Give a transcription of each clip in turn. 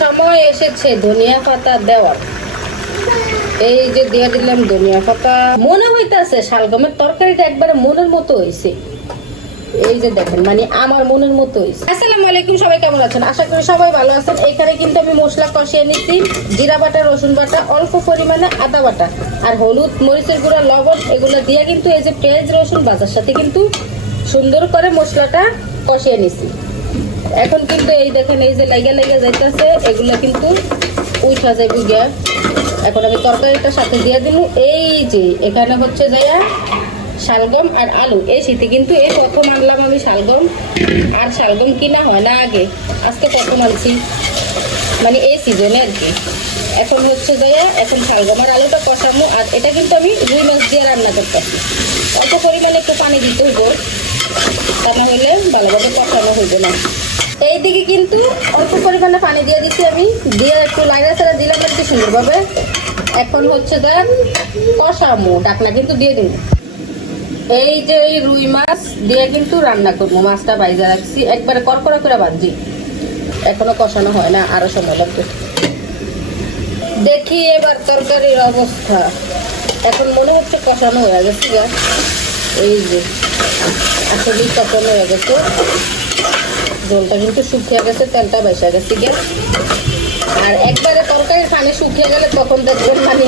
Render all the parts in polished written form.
সময় এসেছে ধনিয়া পাতা দেওয়ার। এই যে দিয়ে দিলাম ধনিয়া পাতা। মনে হইতাছে শালগমের তরকারিটা একবারে মনের মতো হয়েছে। এই যে দেখেন, মানে আমার মনের মতো হয়েছে। আসসালামু আলাইকুম, সবাই কেমন আছেন? আশা করি সবাই ভালো আছেন। এখানে কিন্তু আমি মশলা কষিয়ে নিচ্ছি। জিরা বাটা, রসুন বাটা, অল্প পরিমাণে আদা বাটা আর হলুদ, মরিচের গুঁড়া, লবণ এগুলো দিয়ে কিন্তু এই যে পেঁয়াজ রসুন বাজার সাথে কিন্তু সুন্দর করে মশলাটা কষিয়ে নিচ্ছি। এখন কিন্তু এই দেখেন, এই যে লাইগা লাইগা যাইতেছে, এগুলো কিন্তু উঠা যাবে গিয়া। এখন আমি তরকারিটার সাথে দিয়ে দিল। এই যে এখানে হচ্ছে যাইয়া শালগম আর আলু। এই শীতে কিন্তু এই প্রথম আনলাম আমি শালগম। আর শালগম কিনা হয় না আগে, আজকে প্রথম আনছি, মানে এই সিজনে আর কি। এখন হচ্ছে যাইয়া এখন শালগম আর আলুটা কষামো। আর এটা কিন্তু আমি রুই মাছ দিয়ে রান্না করতেছি। অল্প পরিমাণে একটু পানি দিতে হইব, তা না হলে ভালোভাবে কষানো হইবে না। এইদিকে কিন্তু অল্প পরিমাণে পানি দিয়ে দিচ্ছি আমি, দিয়ে একটু লাইনা ছাড়া দিলাম আর কি সুন্দরভাবে। এখন হচ্ছে যা কষামো, ডাকনা কিন্তু দিয়ে দিব। এই যে এই রুই মাছ দিয়ে কিন্তু রান্না করবো। মাছটা বাইজা রাখছি, একবারে কড়কড়া করে ভাজি। এখনো কষানো হয় না, আরো সময় লাগবে। দেখি এবার তরকারির অবস্থা। এখন মনে হচ্ছে কষানো হয়ে গেছে। এই যে আসলেই কষানো হয়ে গেছে, জলটা কিন্তু শুকিয়ে গেছে, তেলটা বেসা গেছে গ্যাস। আর একবারে তরকারির পানি শুকিয়ে গেলে তখন দেখবেন মানে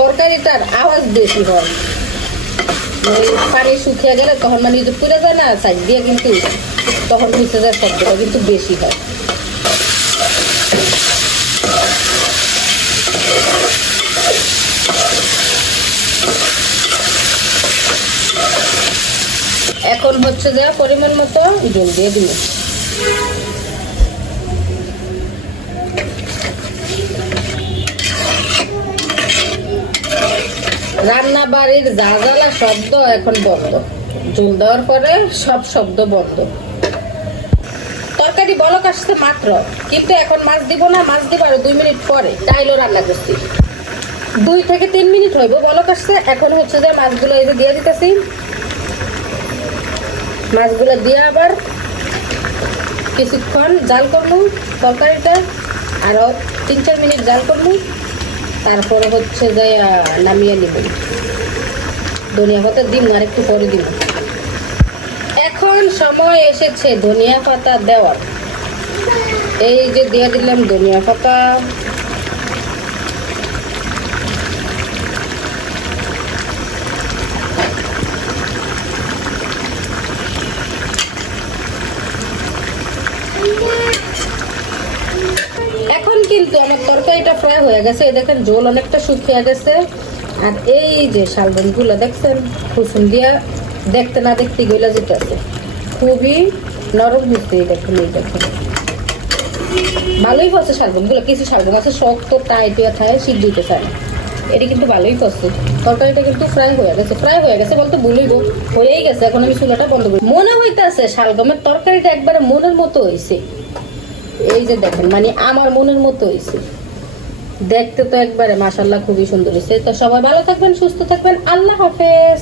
তরকারিটার আওয়াজ বেশি হয়। পানি শুকিয়ে গেলে তখন মানে যে পুড়ে যায় না সাইড দিয়ে, কিন্তু তখন বুঝতে যায় শব্দটা কিন্তু বেশি হয়। এখন হচ্ছে যে পরিমাণ মতো জল দিয়ে দিব। রান্না বাড়ির জাজালা শব্দ এখন বন্ধ। জল দেওয়ার পরে সব শব্দ বন্ধ। তরকারি বলক আসছে মাত্র, কিন্তু এখন মাছ দিব না। মাছ দিব আরো 2 মিনিট পরে। তাইলেও রান্না করছি 2 থেকে 3 মিনিট হইব, বলক আসছে। এখন হচ্ছে যে মাছগুলো এই যে দিয়ে দিতেছি। মাছগুলো দিয়ে আবার কিছুক্ষণ জাল করবো তরকারিটা, আরো 3-4 মিনিট জাল করবো। তারপরে হচ্ছে যে নামিয়ে নিব। ধনিয়া পাতা দিব আর একটু পরে দিব। এখন সময় এসেছে ধনিয়া পাতা দেওয়ার। এই যে দিয়ে দিলাম ধনিয়া পাতা। এখন কিন্তু আমার তরকারিটা ফ্রাই হয়ে গেছে। এই দেখেন জল অনেকটা শুকিয়ে গেছে। আর এই যে শালগম গুলো দেখছেন, কুসুম দিয়া দেখতে না দেখতে গলা যেতেছে, খুবই নরম হচ্ছে। দেখেন, এই দেখেন ভালোই পড়ছে শালগম গুলো। কিছু শালগম আছে শক্ত টাইট হয়ে থাকে, শীত দিতে চায় না। এটা কিন্তু ভালোই পড়ছে। তরকারিটা কিন্তু ফ্রাই হয়ে গেছে। ফ্রাই হয়ে গেছে বলতে ভুলিব, হয়েই গেছে। এখন আমি চুলাটা বন্ধ করি। মনে হইতাছে শালগমের তরকারিটা একবারে মনের মতো হয়েছে। এই যে দেখেন, মানে আমার মনের মতো হয়েছে। দেখতে তো একবারে মাশাআল্লাহ খুবই সুন্দর হয়েছে। তো সবাই ভালো থাকবেন, সুস্থ থাকবেন। আল্লাহ হাফেজ।